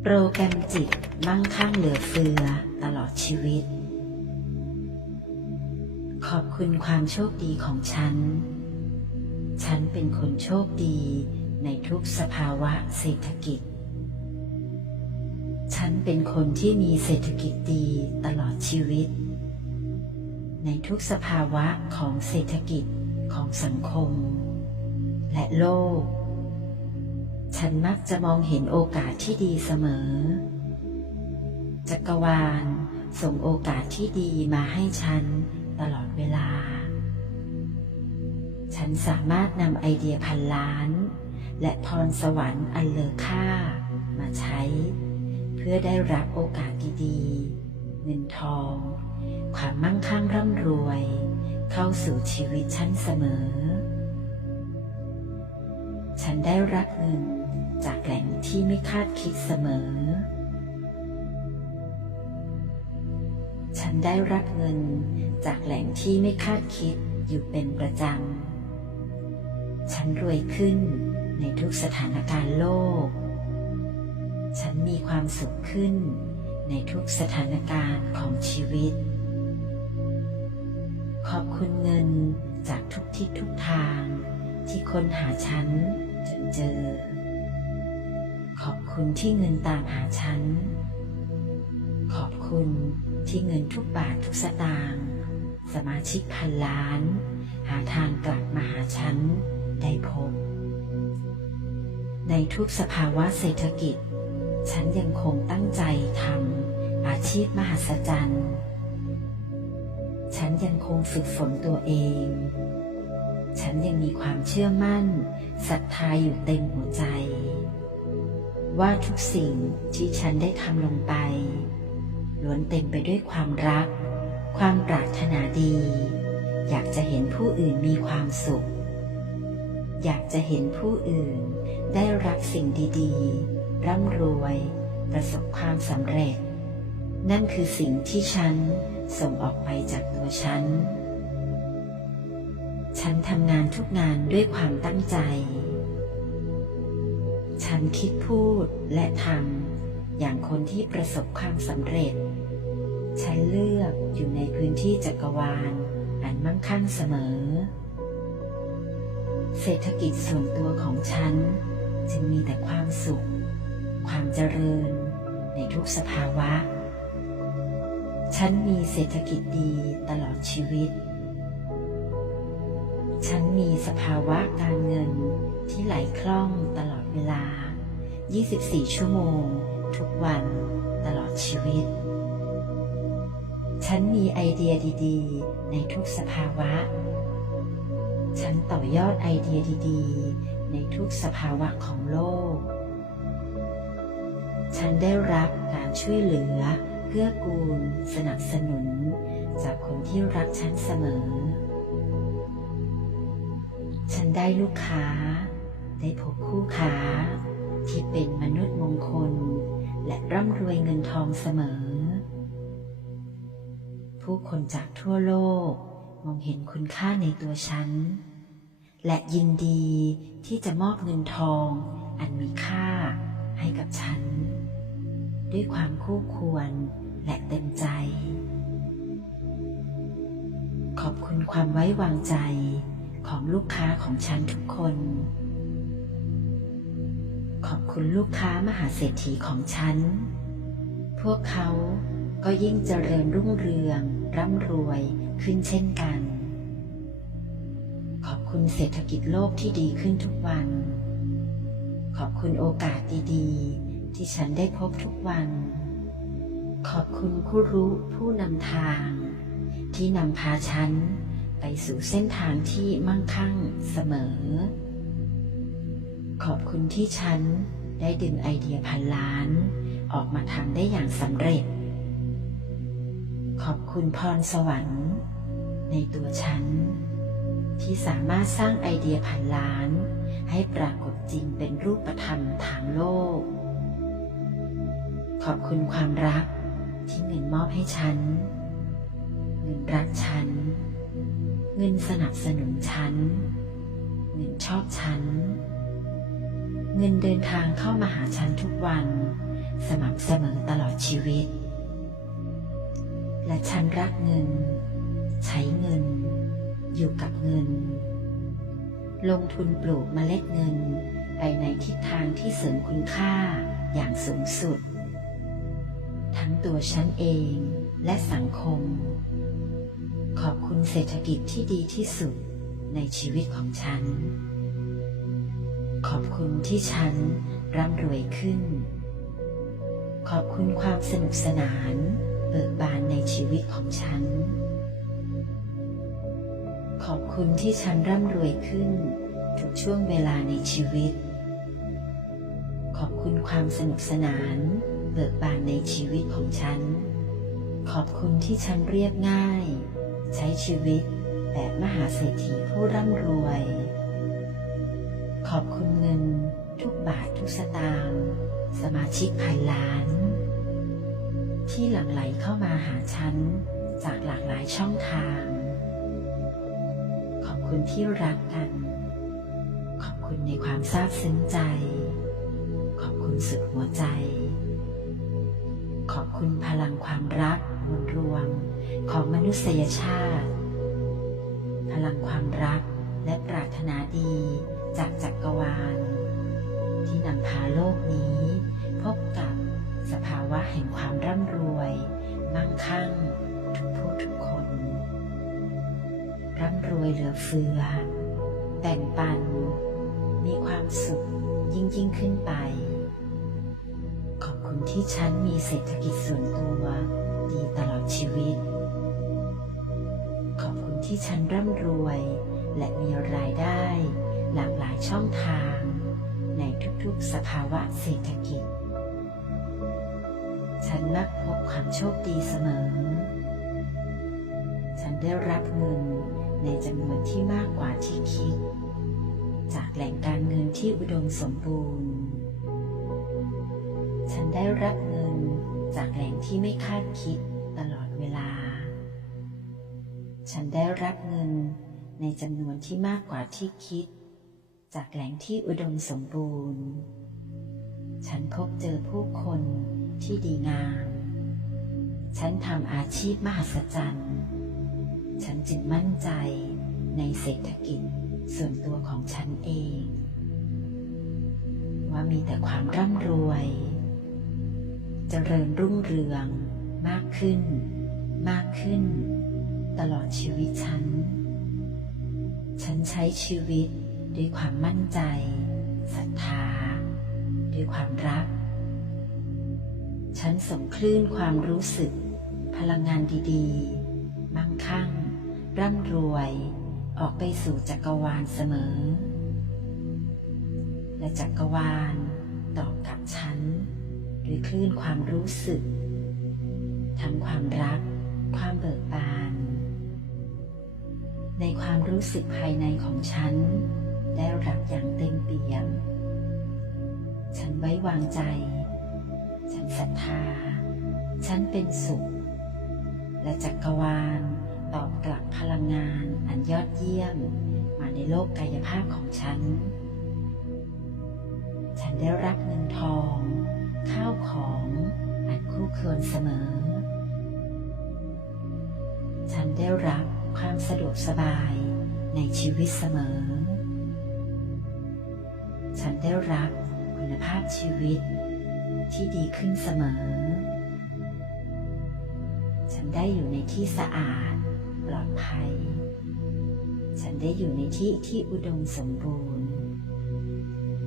โปรแกรมจิตมั่งคั่งเหลือเฟือตลอดชีวิต ขอบคุณความโชคดีของฉัน ฉันเป็นคนโชคดีในทุกสภาวะเศรษฐกิจ ฉันเป็นคนที่มีเศรษฐกิจดีตลอดชีวิต ในทุกสภาวะของเศรษฐกิจของสังคม และโลก ฉันมักจะมองเห็นโอกาสที่ดีเสมอ จักรวาลส่งโอกาสที่ดีมาให้ฉันตลอดเวลา ฉันสามารถนำไอเดียพันล้าน และพรสวรรค์อันเลอค่า มาใช้ เพื่อได้รับโอกาสดีๆ เงินทอง ความมั่งคั่งร่ำรวย เข้าสู่ชีวิตฉันเสมอ ฉันได้รับเงินจากแหล่งที่ไม่คาดคิดเสมอ ฉันได้รับเงินจากแหล่งที่ไม่คาดคิดอยู่เป็นประจำ ฉันรวยขึ้นในทุกสถานการณ์โลก ฉันมีความสุขขึ้นในทุกสถานการณ์ของชีวิต ขอบคุณเงินจากทุกทิศทุกทางที่ค้นหาฉัน จนเจอ ขอบคุณที่เงินตามหาฉัน ขอบคุณที่เงินทุกบาททุกสตางค์สมาชิกพันล้าน หาทางกลับมาหาฉันได้พบ ในทุกสภาวะเศรษฐกิจ ฉันยังคงตั้งใจทำอาชีพมหัศจรรย์ ฉันยังคงฝึกฝนตัวเอง นยังมีความเชื่อมั่นศรัทธาอยู่เต็มหัวใจ ว่าทุกสิ่งที่ฉันได้ทำลงไปล้วนเต็มไปด้วยความรัก ความปรารถนาดี อยากจะเห็นผู้อื่นมีความสุข อยากจะเห็นผู้อื่นได้รับสิ่งดีๆ ร่ำรวย ประสบความสำเร็จ นั่นคือสิ่งที่ฉันส่งออกไปจากตัวฉัน ฉันทำงานทุกงานด้วยความตั้งใจ ฉันคิดพูดและทำอย่างคนที่ประสบความสำเร็จ ฉันเลือกอยู่ในพื้นที่จักรวาลอันมั่งคั่งเสมอ เศรษฐกิจส่วนตัวของฉันจึงมีแต่ความสุข ความเจริญในทุกสภาวะ ฉันมีเศรษฐกิจดีตลอดชีวิต ฉันมีสภาวะการเงินที่ไหลคล่องตลอดเวลา 24 ชั่วโมง ทุกวันตลอดชีวิต ฉันมีไอเดียดีๆ ในทุกสภาวะ ฉันต่อยอดไอเดียดีๆ ในทุกสภาวะของโลก ฉันได้รับการช่วยเหลือเพื่อกูล สนับสนุน จากคนที่รักฉันเสมอ ฉันได้ลูกค้า ได้พบคู่ค้า ที่เป็นมนุษย์มงคล และร่ำรวยเงินทองเสมอ ผู้คนจากทั่วโลกมองเห็นคุณค่าในตัวฉัน และยินดีที่จะมอบเงินทอง อันมีค่าให้กับฉัน ด้วยความคู่ควรและเต็มใจ ขอบคุณความไว้วางใจ ของลูกค้าของฉันทุกคน ขอบคุณลูกค้ามหาเศรษฐีของฉัน พวกเขาก็ยิ่งเจริญรุ่งเรือง ร่ำรวยขึ้นเช่นกัน ขอบคุณเศรษฐกิจโลกที่ดีขึ้นทุกวัน ขอบคุณโอกาสดีๆ ที่ฉันได้พบทุกวัน ขอบคุณผู้รู้ผู้นำทาง ที่นำพาฉัน ไปสู่เส้นทางที่มั่งคั่งเสมอ ขอบคุณที่ฉันได้ดึงไอเดียพันล้าน ออกมาทำได้อย่างสำเร็จ ขอบคุณพรสวรรค์ ในตัวฉัน ที่สามารถสร้างไอเดียพันล้าน ให้ปรากฏจริงเป็นรูปธรรมทางโลก ขอบคุณความรักที่เงินมอบให้ฉัน เงินรักฉัน เงินสนับสนุนฉัน เงินชอบฉัน เงินเดินทางเข้ามาหาฉันทุกวัน สม่ำเสมอตลอดชีวิต และฉันรักเงิน ใช้เงิน อยู่กับเงิน ลงทุนปลูกเมล็ดเงินไปในทิศทางที่เสริมคุณค่าอย่างสูงสุด ทั้งตัวฉันเองและสังคม ขอบคุณเศรษฐกิจที่ดีที่สุดในชีวิตของฉัน ขอบคุณที่ฉันร่ำรวยขึ้น ขอบคุณความสนุกสนานเบิกบานในชีวิตของฉัน ขอบคุณที่ฉันร่ำรวยขึ้นทุกช่วงเวลาในชีวิต ขอบคุณความสนุกสนานเบิกบานในชีวิตของฉัน ขอบคุณที่ฉันเรียบง่าย ใช้ชีวิตแบบมหาเศรษฐีผู้ร่ำรวย ขอบคุณเงินทุกบาททุกสตางค์สมาชิกพันล้าน ที่หลั่งไหลเข้ามาหาฉันจากหลากหลายช่องทาง ขอบคุณที่รักกัน ขอบคุณในความซาบซึ้งใจ ขอบคุณสุดหัวใจ ขอบคุณพลังความรัก ของมนุษยชาติ พลังความรักและปรารถนาดีจากจักรวาล ที่นำพาโลกนี้ พบกับสภาวะแห่งความร่ำรวย มั่งคั่ง ทุกผู้ทุกคน ร่ำรวยเหลือเฟือ แบ่งปัน มีความสุขยิ่งยิ่งขึ้นไป ขอบคุณที่ฉันมีเศรษฐกิจส่วนตัว ดีตลอดชีวิต ที่ฉันร่ำรวย และมีรายได้ หลากหลายช่องทาง ในทุกๆสภาวะเศรษฐกิจ ฉันมักพบความโชคดีเสมอ ฉันได้รับเงินในจำนวนที่มากกว่าที่คิด จากแหล่งการเงินที่อุดมสมบูรณ์ ฉันได้รับเงินจากแหล่งที่ไม่คาดคิดตลอดเวลา ฉันได้รับเงินในจำนวนที่มากกว่าที่คิด จากแหล่งที่อุดมสมบูรณ์ ฉันพบเจอผู้คนที่ดีงาม ฉันทำอาชีพมหัศจรรย์ ฉันจึงมั่นใจในเศรษฐกิจส่วนตัวของฉันเอง ว่ามีแต่ความร่ำรวยเจริญรุ่งเรืองมากขึ้น มากขึ้น ตลอดชีวิตฉัน ฉันใช้ชีวิตด้วยความมั่นใจศรัทธา ด้วยความรัก ฉันส่งคลื่นความรู้สึก พลังงานดีๆ มั่งคั่ง ร่ำรวย ออกไปสู่จักรวาลเสมอ และจักรวาลตอบกับฉันด้วยคลื่นความรู้สึก ทั้งความรัก ความเบิกบาน ในความรู้สึกภายในของฉัน ได้รับอย่างเต็มเปี่ยม ฉันไว้วางใจ ฉันศรัทธา ฉันเป็นสุข และจักรวาลตอบกลับพลังงานอันยอดเยี่ยม มาในโลกกายภาพของฉัน ฉันได้รับเงินทอง ข้าวของอันคู่ควรเสมอ ฉันได้รับ ความสะดวกสบายในชีวิตเสมอ ฉันได้รับคุณภาพชีวิตที่ดีขึ้นเสมอ ฉันได้อยู่ในที่สะอาดปลอดภัย ฉันได้อยู่ในที่ที่อุดมสมบูรณ์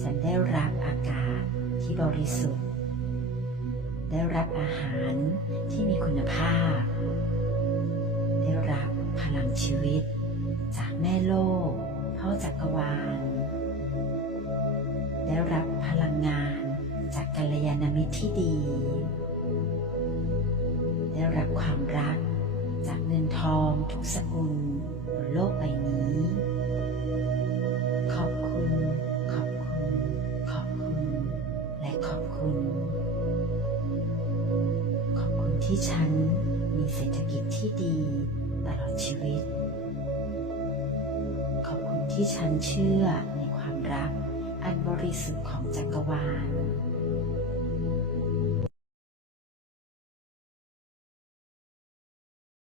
ฉันได้รับอากาศที่บริสุทธิ์ ได้รับอาหารที่มีคุณภาพ พลังชีวิต จากแม่โลกพ่อจักรวาล ได้รับพลังงานจากกัลยาณมิตรที่ดี ได้รับความรักจากเงินทองทุกสกุลบนโลกใบนี้ ขอบคุณ ขอบคุณ ขอบคุณ และขอบคุณ ขอบคุณที่ฉันมีเศรษฐกิจที่ดี ตลอดชีวิต ขอบคุณที่ฉันเชื่อในความรักอันบริสุทธิ์ของจักรวาล